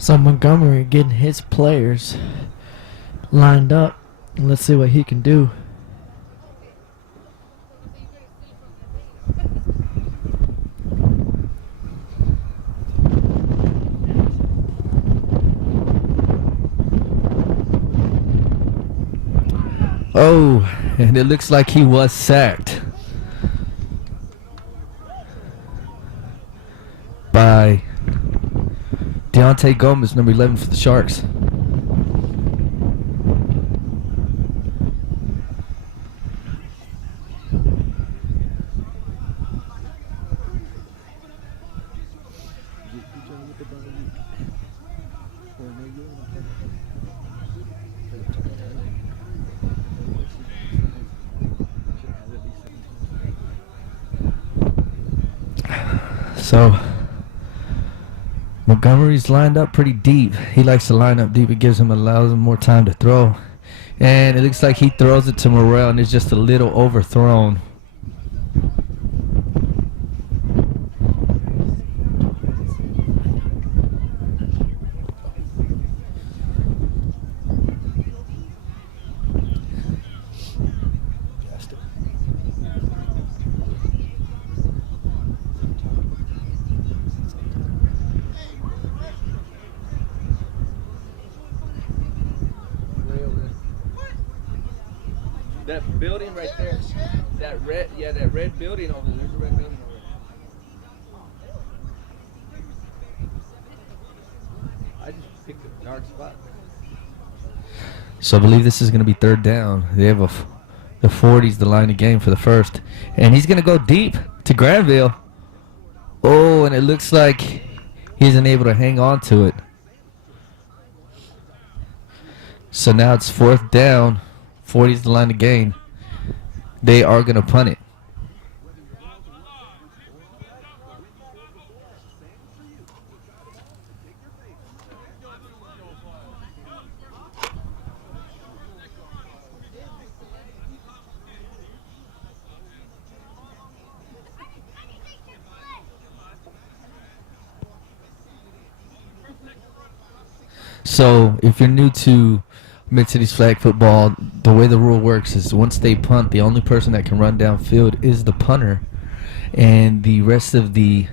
So Montgomery getting his players lined up. Let's see what he can do. Oh, and it looks like he was sacked by Deontay Gomez, number 11 for the Sharks. So Montgomery's lined up pretty deep. He likes to line up deep. It allows him more time to throw. And it looks like he throws it to Morrell, and it's just a little overthrown. That building right there, that red building over there. There's a red building over there. I just picked a dark spot. So I believe this is going to be third down. They have the 40's the line of game for the first. And he's going to go deep to Granville. Oh, and it looks like he isn't able to hang on to it. So now it's fourth down. 40's the line of gain. They are going to punt it. So if you're new to Mid-City's flag football, the way the rule works is once they punt, the only person that can run downfield is the punter, and the rest of the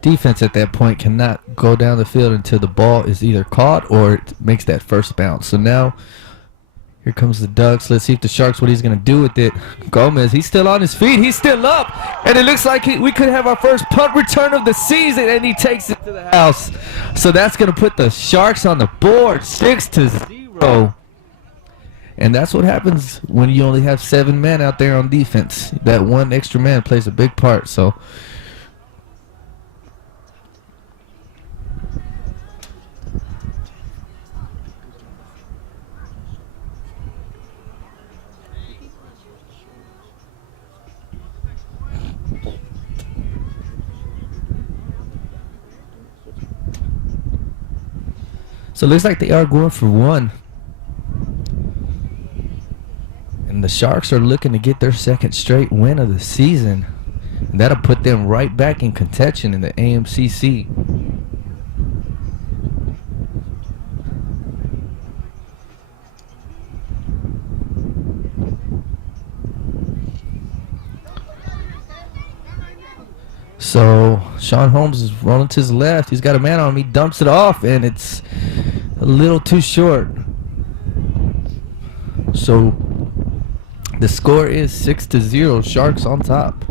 defense at that point cannot go down the field until the ball is either caught or it makes that first bounce. So now here comes the Ducks. Let's see if the Sharks, what he's going to do with it. Gomez, he's still on his feet. He's still up. And it looks like we could have our first punt return of the season, and he takes it to the house. So that's going to put the Sharks on the board, 6-0. And that's what happens when you only have 7 men out there on defense. That one extra man plays a big part. So it looks like they are going for one. And the Sharks are looking to get their second straight win of the season. And that'll put them right back in contention in the AMCC. So Sean Holmes is rolling to his left. He's got a man on him. He dumps it off, and it's a little too short. So the score is 6-0. Sharks on top.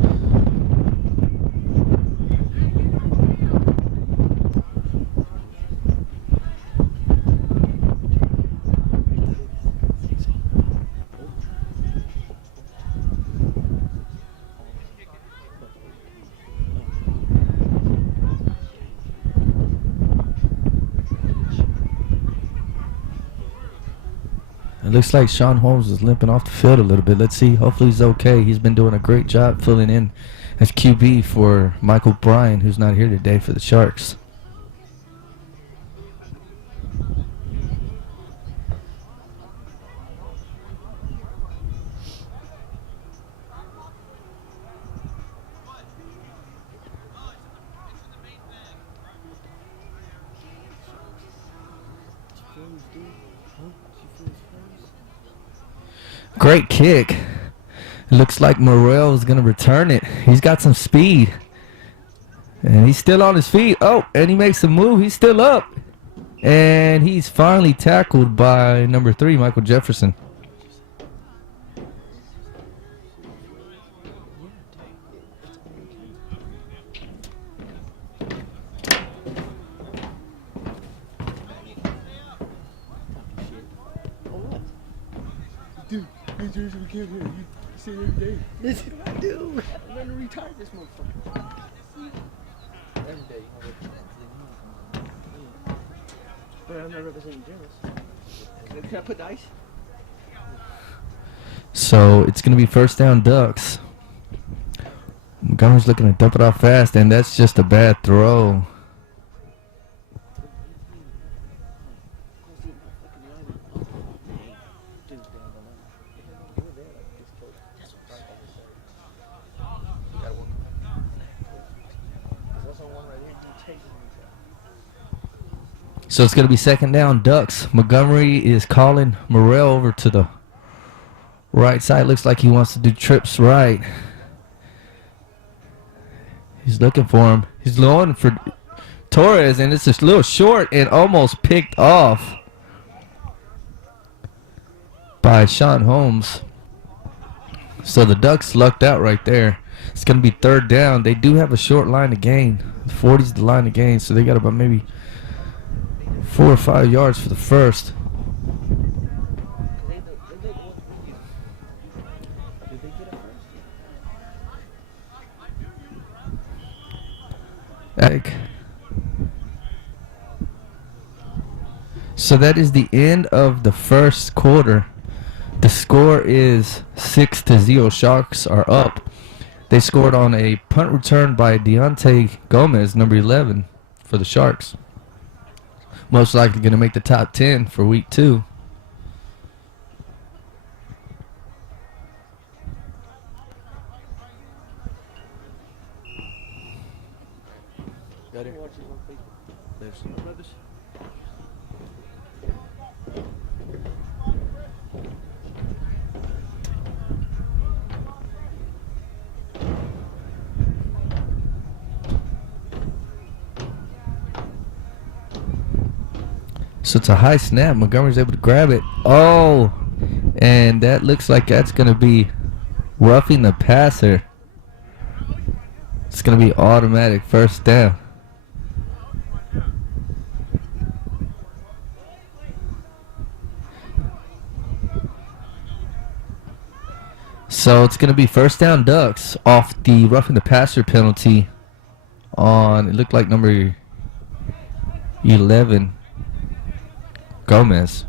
It looks like Sean Holmes is limping off the field a little bit. Let's see. Hopefully he's okay. He's been doing a great job filling in as QB for Michael Bryan, who's not here today for the Sharks. Great kick. It looks like Morrell is going to return it. He's got some speed. And he's still on his feet. Oh, and he makes a move. He's still up. And he's finally tackled by number 3, Michael Jefferson. Dude, we can't hear you. You say it every day. This is what I do. I'm going to retire this motherfucker. Every day. But I'm not representing Dennis. Can I put the ice? So it's going to be first down Ducks. Montgomery's looking to dump it off fast, and that's just a bad throw. So it's going to be second down Ducks. Montgomery is calling Morrell over to the right side. Looks like he wants to do trips right. He's looking for him. He's going for Torres, and it's just a little short and almost picked off by Sean Holmes. So the Ducks lucked out right there. It's going to be third down. They do have a short line to gain. 40 is the line to gain, so they got about maybe 4 or 5 yards for the first. So that is the end of the first quarter. The score is 6-0. Sharks are up. They scored on a punt return by Deontay Gomez, number 11, for the Sharks. Most likely going to make the top 10 for week 2. Got it. So it's a high snap. Montgomery's able to grab it. Oh, and that looks like that's going to be roughing the passer. It's going to be automatic first down. So it's going to be first down Ducks off the roughing the passer penalty on, it looked like number 11, Gomez.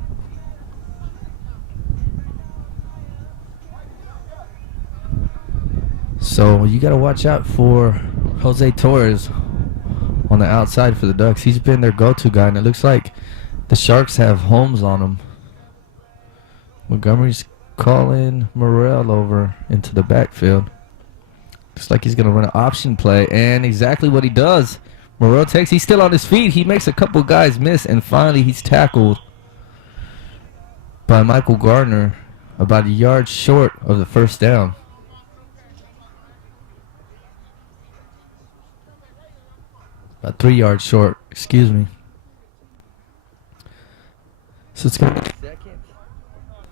So you got to watch out for Jose Torres on the outside for the Ducks. He's been their go-to guy, and it looks like the Sharks have Holmes on him. Montgomery's calling Morrell over into the backfield. Looks like he's going to run an option play, and exactly what he does. Morrell takes, he's still on his feet. He makes a couple guys miss, and finally he's tackled by Michael Gardner about a yard short of the first down. About 3 yards short, excuse me. So it's going to be second.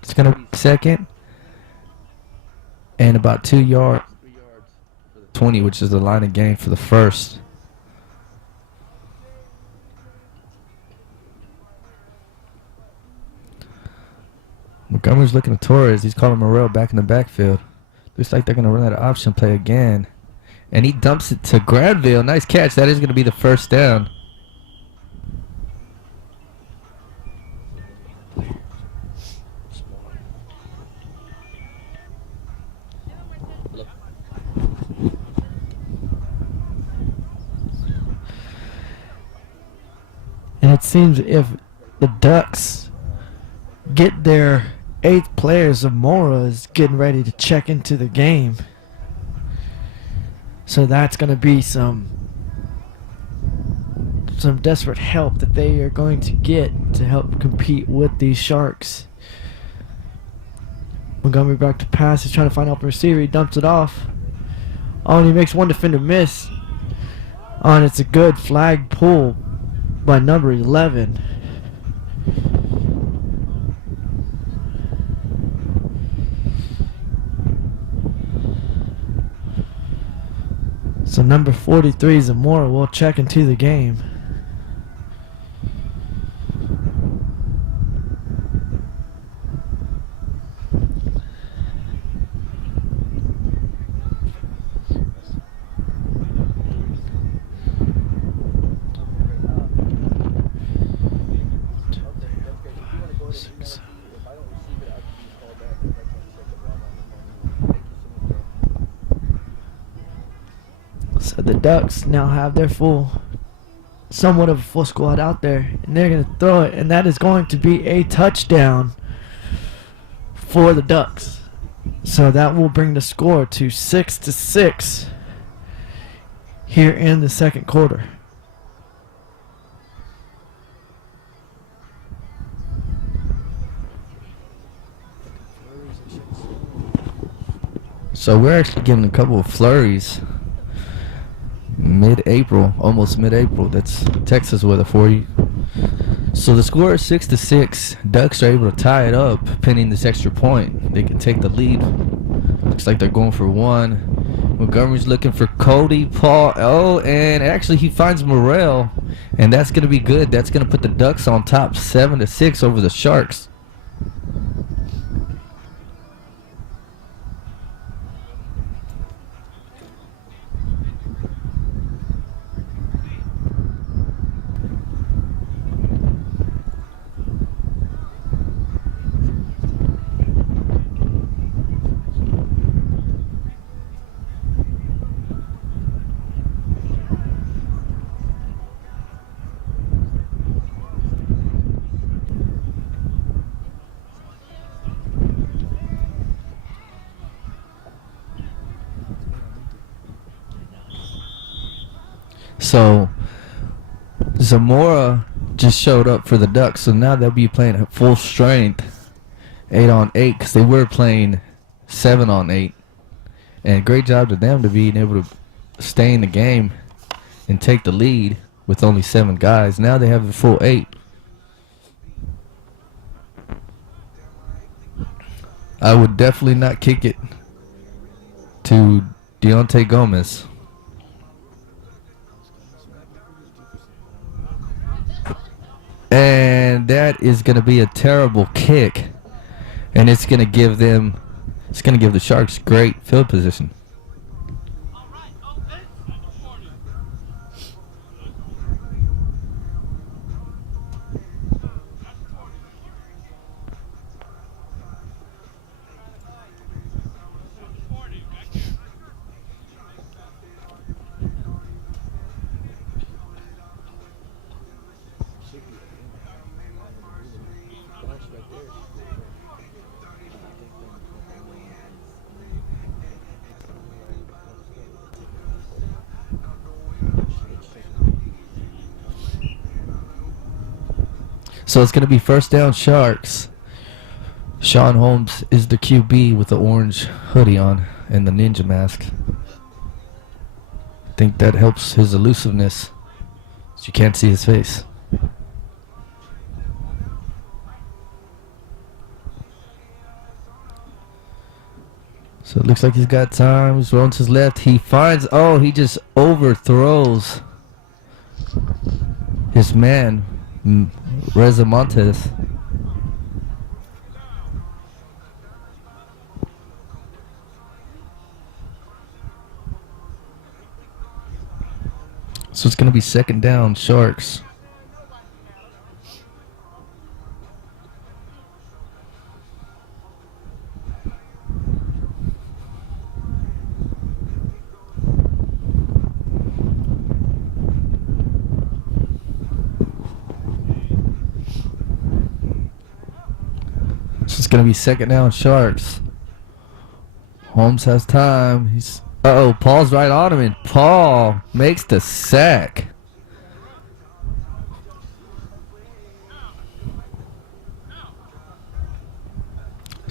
It's going to be second and about 2 yards. 20, which is the line of gain for the first. Montgomery's looking at Torres. He's calling Morrell back in the backfield. Looks like they're going to run that option play again. And he dumps it to Granville. Nice catch. That is going to be the first down. And it seems if the Ducks get their 8th player, Zamora is getting ready to check into the game. So that's going to be some desperate help that they are going to get to help compete with these Sharks. Montgomery back to pass. He's trying to find open receiver. He dumps it off. Oh, and he makes one defender miss. Oh, and it's a good flag pull by number 11. So number 43, Zamora, will check into the game. So the Ducks now have their somewhat of a full squad out there, and they're going to throw it, and that is going to be a touchdown for the Ducks. So that will bring the score to 6-6 here in the second quarter. So we're actually getting a couple of flurries mid-April, almost mid-April. That's Texas weather for you. So the score is 6-6. Ducks are able to tie it up pending this extra point. They can take the lead. Looks like they're going for one. Montgomery's looking for Cody Paul. Oh, and actually he finds Morrell, and that's going to be good. That's going to put the Ducks on top 7-6 over the Sharks. So Zamora just showed up for the Ducks, so now they'll be playing at full strength 8-on-8 because they were playing 7-on-8. And great job to them to being able to stay in the game and take the lead with only 7 guys. Now they have the full 8. I would definitely not kick it to Deontay Gomez. And that is going to be a terrible kick. And it's going to give the Sharks great field position. So it's going to be first down Sharks. Sean Holmes is the QB with the orange hoodie on and the ninja mask. I think that helps his elusiveness, so you can't see his face. So it looks like he's got time. He's rolling to his left. He finds, he just overthrows his man, Reza Montes. So it's going to be second down, Sharks. So it's going to be second down, Sharks. Holmes has time. He's Paul's right on him, and Paul makes the sack.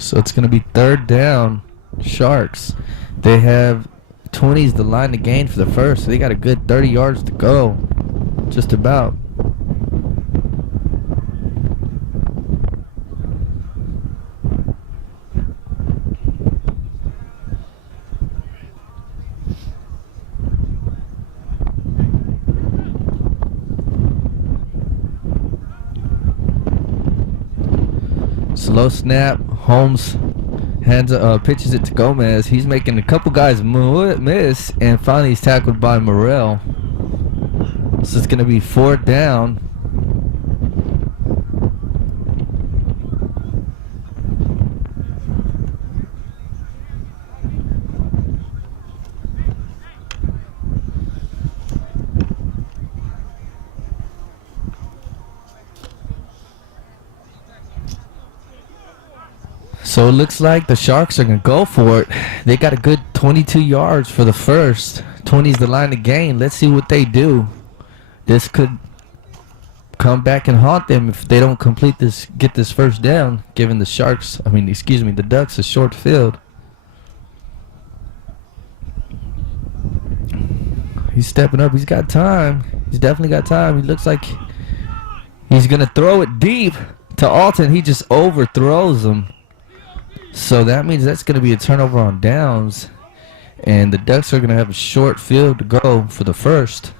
So it's going to be third down, Sharks. They have 20s the line to gain for the first. So they got a good 30 yards to go. Just about. Slow snap. Holmes pitches it to Gomez. He's making a couple guys miss, and finally he's tackled by Morrell. So it's going to be fourth down. So it looks like the Sharks are going to go for it. They got a good 22 yards for the first. 20 is the line to gain. Let's see what they do. This could come back and haunt them if they don't get this first down, giving the Ducks a short field. He's stepping up. He's got time. He's definitely got time. He looks like he's going to throw it deep to Alton. He just overthrows him. So that means that's going to be a turnover on downs. And the Ducks are going to have a short field to go for the first.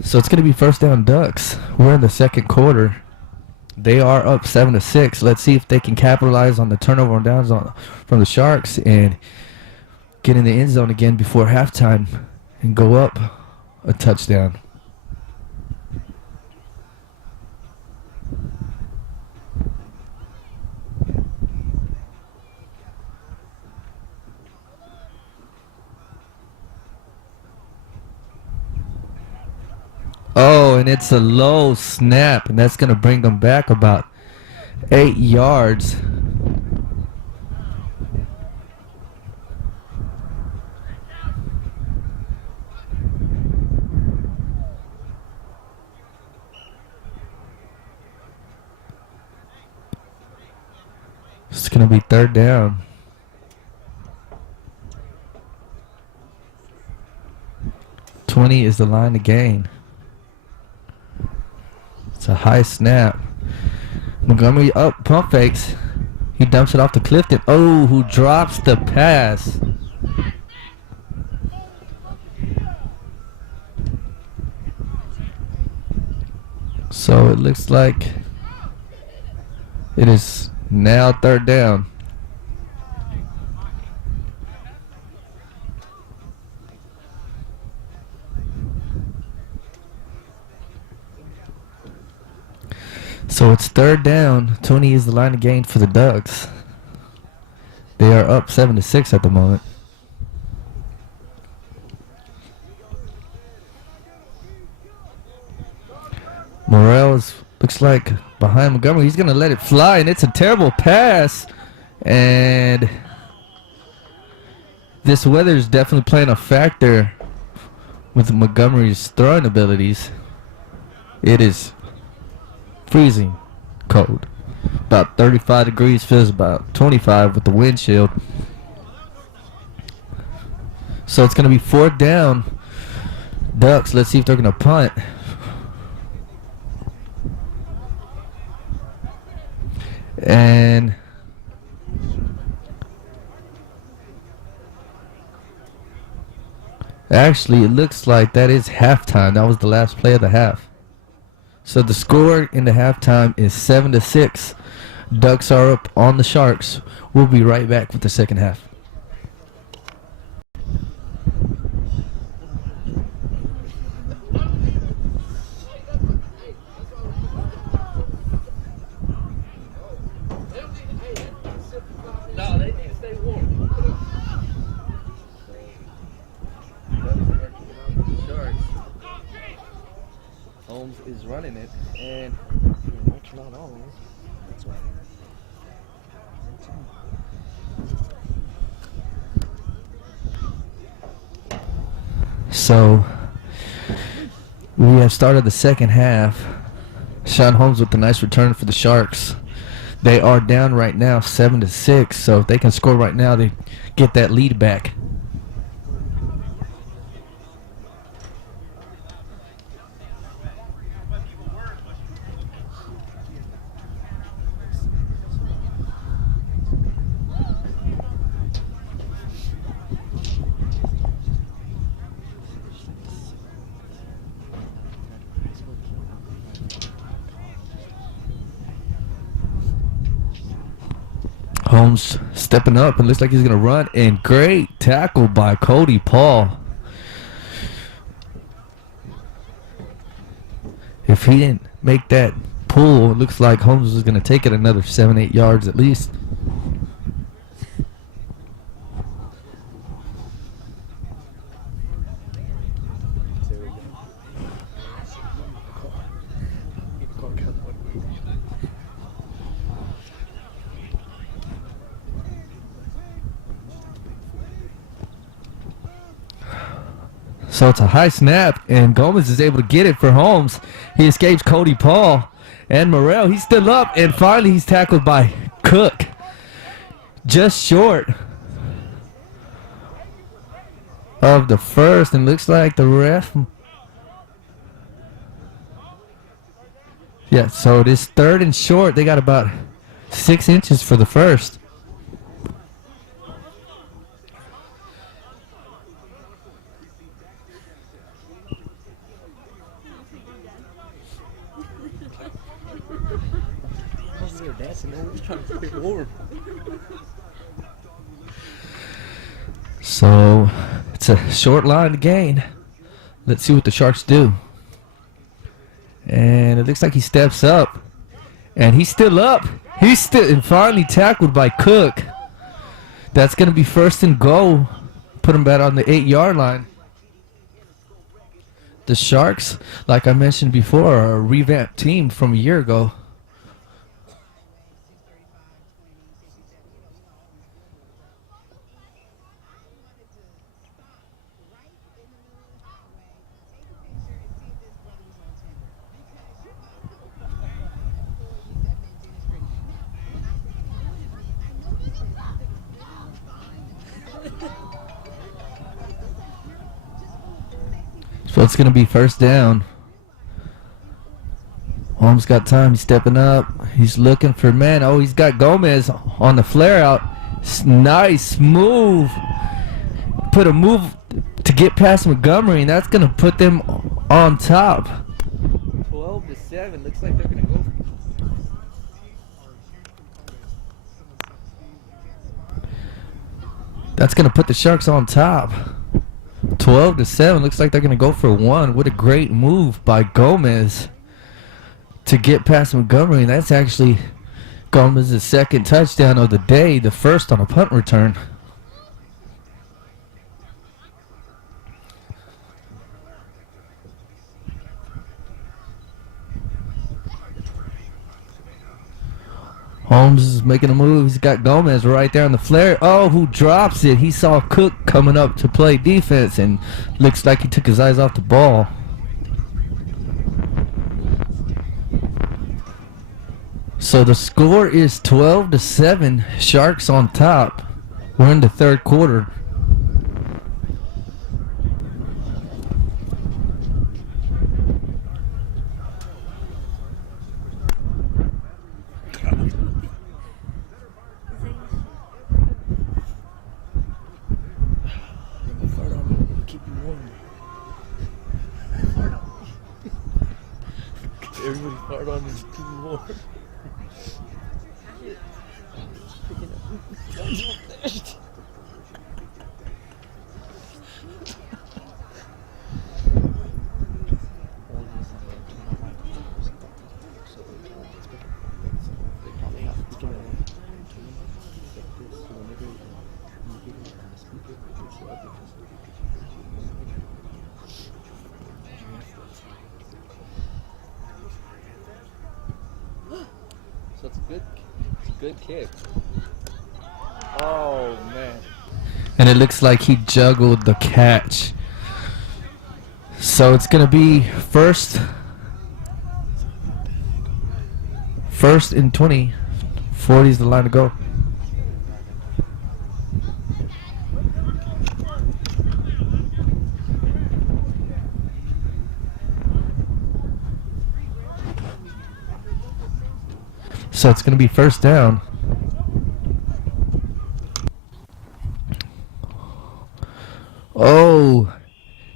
So it's going to be first down Ducks. We're in the second quarter. They are up 7-6. Let's see if they can capitalize on the turnover on downs from the Sharks and get in the end zone again before halftime and go up a touchdown. Oh, and it's a low snap, and that's going to bring them back about 8 yards. It's going to be third down. $20 is the line to gain. It's a high snap. Montgomery up, pump fakes. He dumps it off to Clifton. Oh, who drops the pass. So it looks like it is now third down. So it's third down. 20 is the line of gain for the Ducks. They are up 7-6 at the moment. Morrell looks like behind Montgomery. He's going to let it fly, and it's a terrible pass. And this weather is definitely playing a factor with Montgomery's throwing abilities. It is freezing cold. About 35 degrees, feels about 25 with the windshield. So it's going to be fourth down. Ducks, let's see if they're going to punt. And actually, it looks like that is halftime. That was the last play of the half. So the score in the halftime is 7-6. Ducks are up on the Sharks. We'll be right back with the second half. is running it, and That's not all. That's why. so we have started the second half. Sean Holmes with a nice return for the Sharks. They are down right now 7-6, so if they can score right now, they get that lead back. Holmes stepping up and looks like he's going to run, and great tackle by Cody Paul. If he didn't make that pull, it looks like Holmes was going to take it another 7-8 yards at least. So it's a high snap, and Gomez is able to get it for Holmes. He escapes Cody Paul and Morrell. He's still up, and finally he's tackled by Cook. Just short of the first, and looks like the ref. Yeah, so it is 3rd and short. They got about 6 inches for the first. So it's a short line to gain. Let's see what the Sharks do. And it looks like he steps up. And he's still up. He's still and finally tackled by Cook. That's going to be 1st and goal. Put him back on the 8-yard line. The Sharks, like I mentioned before, are a revamped team from a year ago. So it's going to be 1st down. Holmes got time. He's stepping up. He's looking for man. Oh, he's got Gomez on the flare out. Nice move. Put a move to get past Montgomery, and that's going to put them on top. 12-7. Looks like they're going to go. That's going to put the Sharks on top. 12-7. Looks like they're going to go for 1. What a great move by Gomez to get past Montgomery. And that's actually Gomez's 2nd touchdown of the day, the first on a punt return. Holmes is making a move. He's got Gomez right there on the flare. Oh, who drops it? He saw Cook coming up to play defense, and looks like he took his eyes off the ball. So the score is 12-7. Sharks on top. We're in the 3rd quarter. Everybody fart on me. Keep me warm. Good kick. Oh, man. And it looks like he juggled the catch. So it's going to be first and 20. 40 is the line to go. So it's going to be first down. Oh,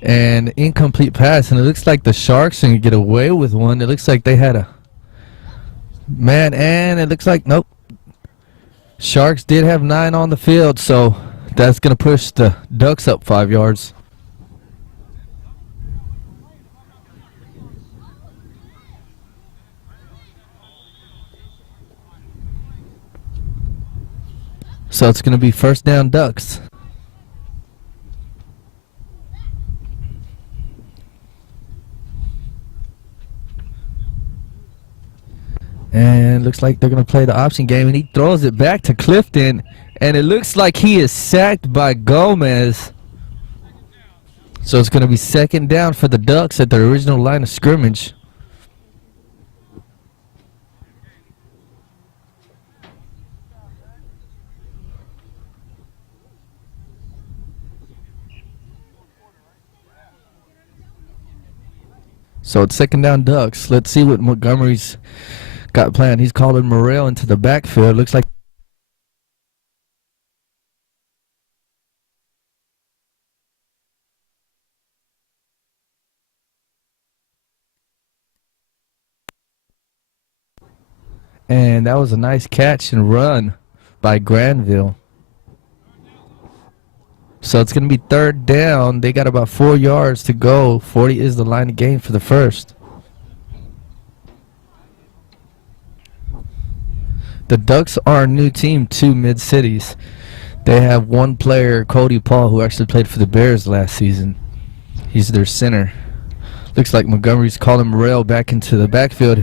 and incomplete pass. And it looks like the Sharks are going to get away with one. It looks like they had a man, and it looks like, nope. Sharks did have 9 on the field, so that's going to push the Ducks up 5 yards. So it's going to be first down Ducks. And looks like they're going to play the option game, and he throws it back to Clifton, and it looks like he is sacked by Gomez. So it's going to be second down for the Ducks at their original line of scrimmage. So it's second down Ducks. Let's see what Montgomery's got planned. He's calling Morrell into the backfield. Looks like and that was a nice catch and run by Granville. So it's going to be third down. They got about 4 yards to go. 40 is the line of game for the first. The Ducks are a new team to Mid-Cities. They have one player, Cody Paul, who actually played for the Bears last season. He's their center. Looks like Montgomery's calling Morrell back into the backfield.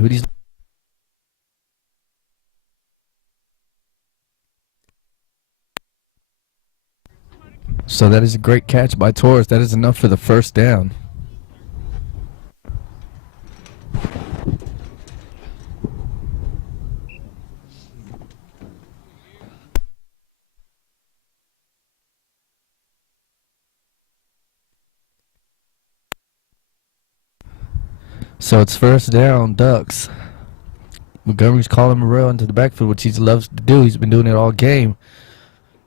So that is a great catch by Torres. That is enough for the first down. So it's first down, Ducks. Montgomery's calling Morrell into the backfield, which he loves to do. He's been doing it all game.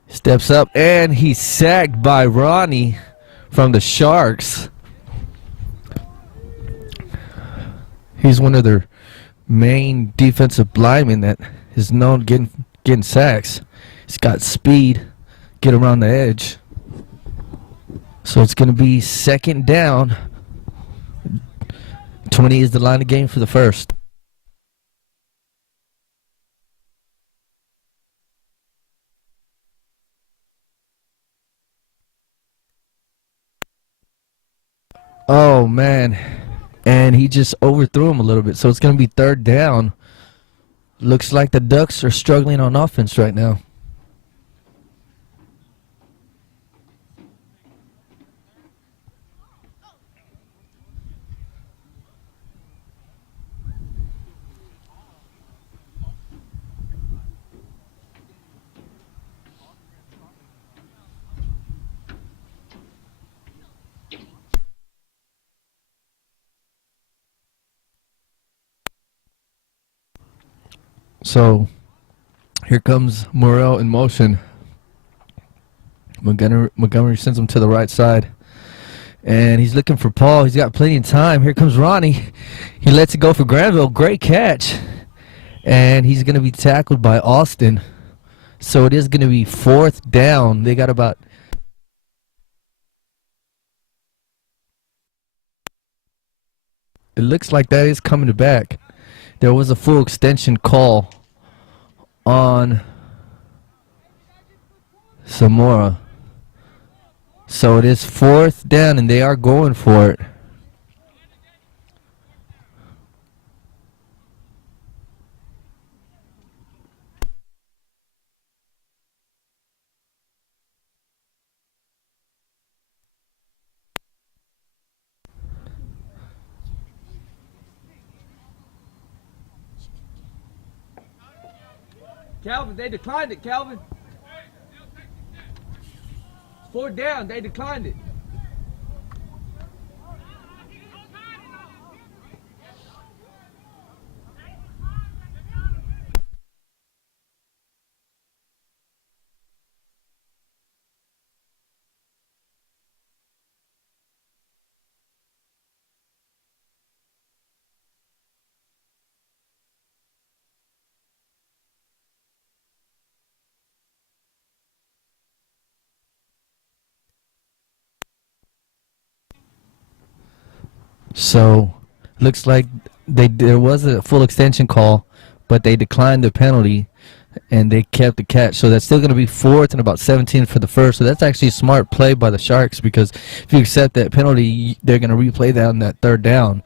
Steps up, and he's sacked by Ronnie from the Sharks. He's one of their main defensive linemen that is known getting sacks. He's got speed, get around the edge. So it's going to be second down. 20 is the line of game for the first. Oh, man. And he just overthrew him a little bit. So it's going to be third down. Looks like the Ducks are struggling on offense right now. So here comes Morrell in motion. Montgomery sends him to the right side. And he's looking for Paul. He's got plenty of time. Here comes Ronnie. He lets it go for Granville. Great catch. And he's going to be tackled by Austin. So it is going to be fourth down. They got about... It looks like that is coming back. There was a full extension call on Zamora. So it is fourth down, and they are going for it. Calvin, they declined it, Calvin. 4th down, they declined it. So, looks like there was a full extension call, but they declined the penalty, and they kept the catch. So that's still going to be 4th and about 17 for the first. So that's actually a smart play by the Sharks, because if you accept that penalty, they're going to replay that on that 3rd down.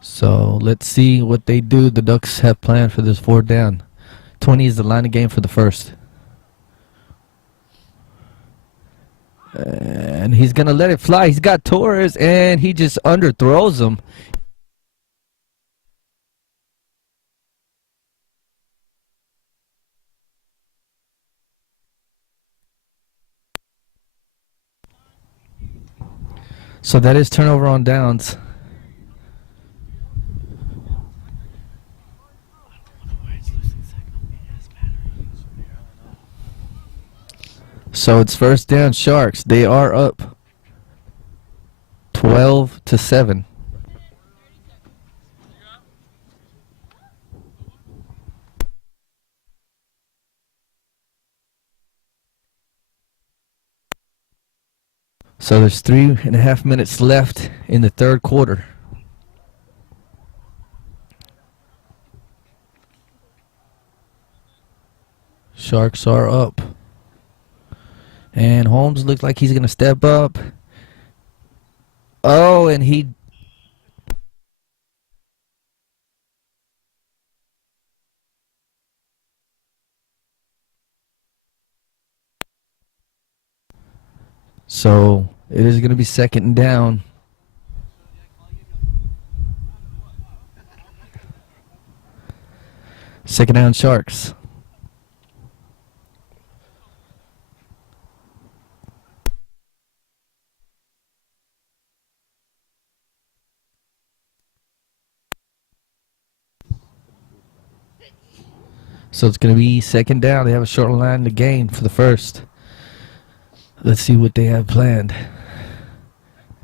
So let's see what they do. The Ducks have planned for this 4th down. 20 is the line of game for the first. And he's going to let it fly. He's got Torres, and he just underthrows him. So that is turnover on downs. So it's 1st down Sharks. They are up 12-7. So there's 3.5 minutes left in the 3rd quarter. Sharks are up. And Holmes looks like he's going to step up. Oh, and he... So it is going to be 2nd and down. Second down Sharks. So it's going to be 2nd down. They have a short line to gain for the first. Let's see what they have planned.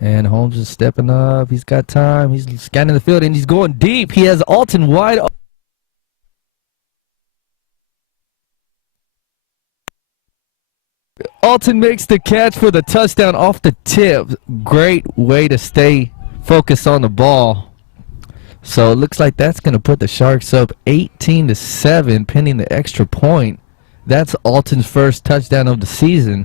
And Holmes is stepping up. He's got time. He's scanning the field, and he's going deep. He has Alton wide open. Alton makes the catch for the touchdown off the tip. Great way to stay focused on the ball. So it looks like that's going to put the Sharks up 18-7, pending the extra point. That's Alton's first touchdown of the season.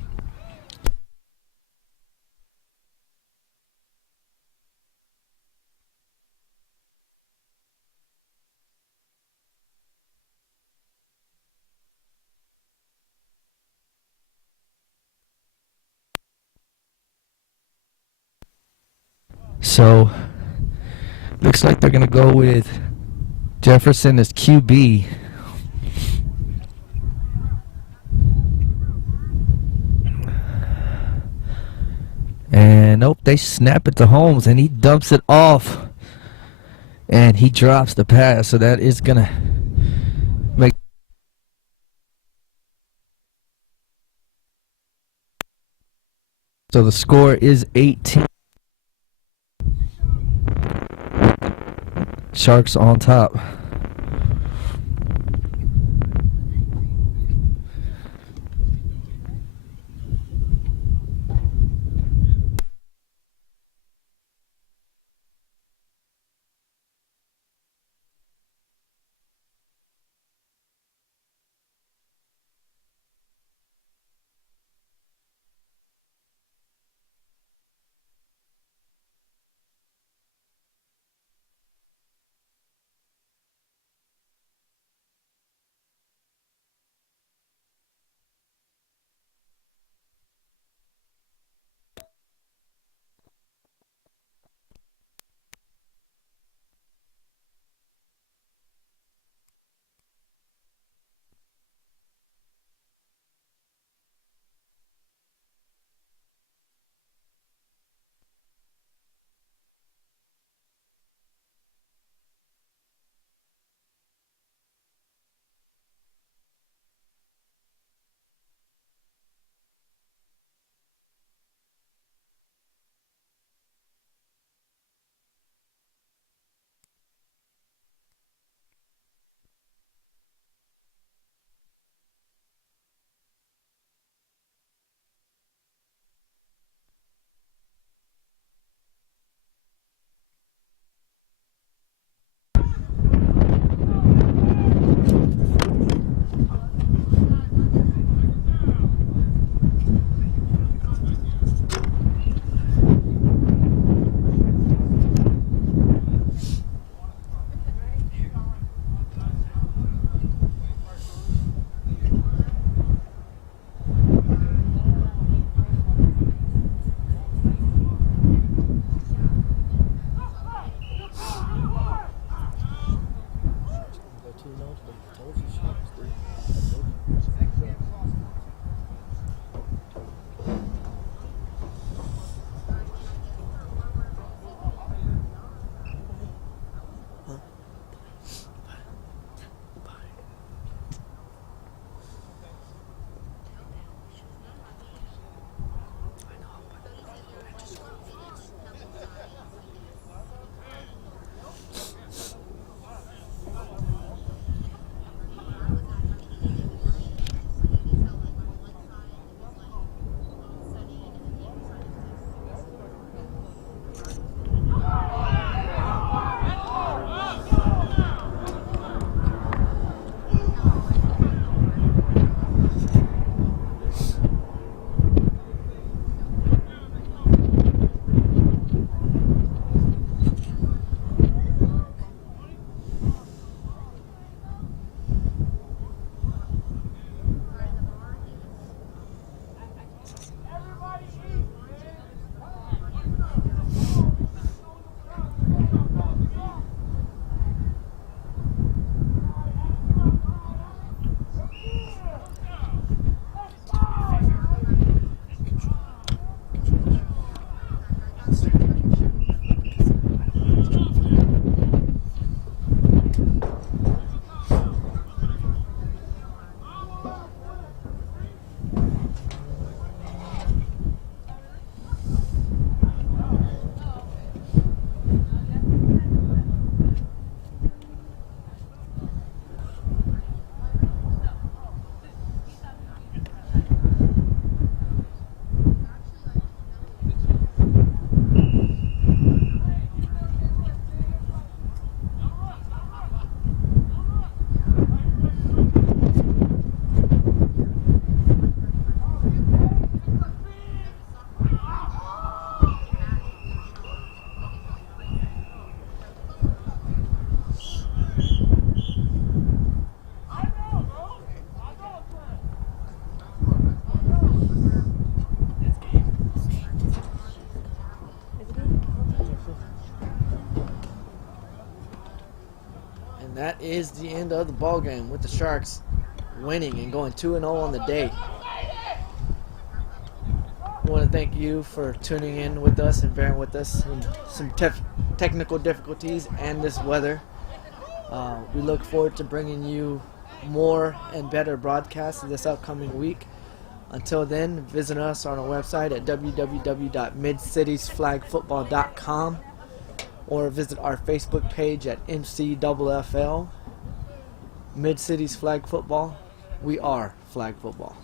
So looks like they're going to go with Jefferson as QB. And nope, they snap it to Holmes, and he dumps it off. And he drops the pass, so that is going to make... So the score is 18. Sharks on top. that is the end of the ball game with the Sharks winning and going 2-0 on the day. I want to thank you for tuning in with us and bearing with us in some technical difficulties and this weather. We look forward to bringing you more and better broadcasts this upcoming week. Until then, visit us on our website at www.midcitiesflagfootball.com or visit our Facebook page at MCFFL. Mid-Cities Flag Football. We are flag football.